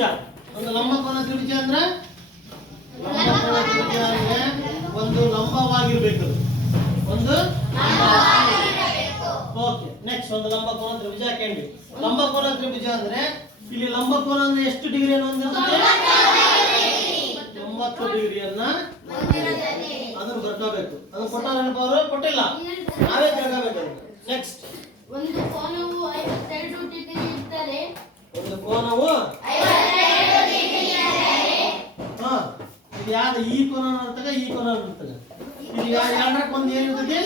ತ್ರಿಭುಜ. ಒಂದು ಲಂಬ ಕೋನ ತ್ರಿಭುಜ ಅಂದ್ರೆ ಒಂದು ಲಂಬವಾಗಿರ್ಬೇಕು. ಒಂದು ಓಕೆ. ನೆಕ್ಸ್ಟ್ ಒಂದು ಲಂಬ ಕೋನ ತ್ರಿಭುಜ ಹಾಕೊಂಡ್ವಿ. ಲಂಬ ಕೋನ ತ್ರಿಭುಜ ಅಂದ್ರೆ ಇಲ್ಲಿ ಲಂಬ ಕೋನ ಅಂದ್ರೆ ಎಷ್ಟು ಡಿಗ್ರಿಯನ್ನು ಹೊಂದಿರ್ತದೆ? 90 ಡಿಗ್ರಿಯನ್ನ ಅದನ್ನು ಬರ್ಕೋಬೇಕು. ಅದನ್ನು ಕೊಟ್ಟವರು ಕೊಟ್ಟಿಲ್ಲ, ನಾವೇ ತಿಳ್ಕೋಬೇಕು. ನೆಕ್ಸ್ಟ್ ಒಂದು ಕೋನವು 52 ಡಿಗ್ರಿ ಇದ್ದರೆ ಒಂದು ಕೋನವು 52 ಡಿಗ್ರಿ ಇದ್ದರೆ ಇದು ಯಾವ್ದು? ಈ ಕೋನ ಇರ್ತದೆ, ಈ ಕೋನ ಇರ್ತದೆ. ಇದು ಎರಡಕ್ಕೆ ಒಂದು ಏನಿರ್ತದೆ?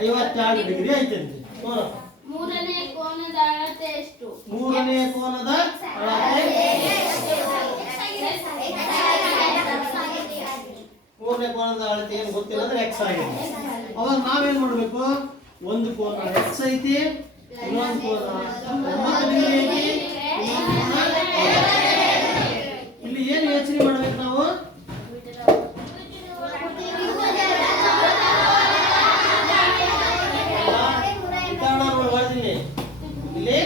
52 ಡಿಗ್ರಿ ಐತಂತೆ ಕೋನ. ಮೂರನೇ ಕೋನದ ಅಳತೆ ಎಷ್ಟು? ಮೂರನೇ ಕೋನದ ಅಳತೆ ಮೂರನೇ ಕೋನದ ಅಳತೆ ಏನು ಗೊತ್ತಿಲ್ಲ ಅಂದ್ರೆ x ಆಗಿದೆ. ಅವಾಗ ನಾವೇನ್ ಮಾಡ್ಬೇಕು? ಒಂದು ಕೋನ x ಐತಿ, ಇನ್ನೊಂದು ಕೋನ 90 ಡಿಗ್ರಿ ಐತಿ, ಇನ್ನೊಂದು ಕೋನ. ಇಲ್ಲಿ ಏನು ಯೋಚನೆ ಮಾಡ್ಬೇಕು ನಾವು? ಇಲ್ಲಿ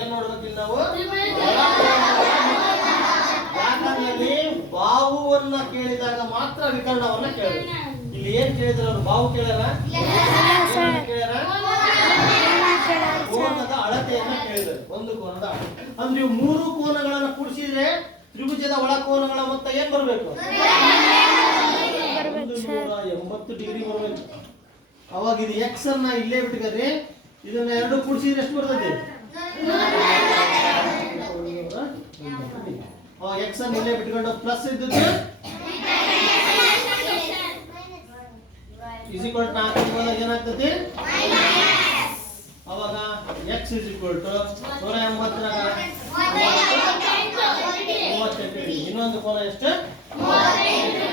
ಏನ್ ನೋಡ್ಬೇಕು? ಇಲ್ಲಿ ನಾವು ಯಾಕಂದ್ರೆ ಬಾಹುವನ್ನ ಕೇಳಿದಾಗ ಮಾತ್ರ ವಿಕರ್ಣವನ್ನ ಕೇಳಿದ್ರು. ಇಲ್ಲಿ ಏನ್ ಕೇಳಿದ್ರು ಅವ್ರು? ಬಾಹು ಕೇಳ್ಯಾರ, ಕೋನದ ಅಳತೆಯನ್ನ ಕೇಳಿದ್ರು. ಒಂದು ಕೋನದ ಅಂದ್ರೆ ನೀವು ಮೂರು ಕೋನಗಳನ್ನ ಕೂಡಿಸಿದ್ರೆ ತ್ರಿಭುಜದ ಒಳಕೋನಗಳ ಮೊತ್ತ ಏನ್ ಬರ್ಬೇಕು? 180 ಡಿಗ್ರಿ ಬರ್ಬೇಕು. ಅವಾಗ ಇದು x ಅನ್ನ ಇಲ್ಲೇ ಬಿಟ್ಕರಿ, ಇದನ್ನ ಎರಡು ಕೂಡಿಸಿದ್ರೆ ಎಷ್ಟು ಬರ್ತದೆ? ಅವಾಗ x ಅನ್ನ ಇಲ್ಲೇ ಬಿಟ್ಕೊಂಡು ಪ್ಲಸ್ ಇದ್ದದ್ದು is equal to 4 ಬಂದಾಗ ಏನಾಗ್ತದೆ? ಅವಾಗ x is equal to 180 ರಾಗ 38 ಡಿಗ್ರಿ. ಇನ್ನೊಂದು ಕೋನ ಎಷ್ಟು? 35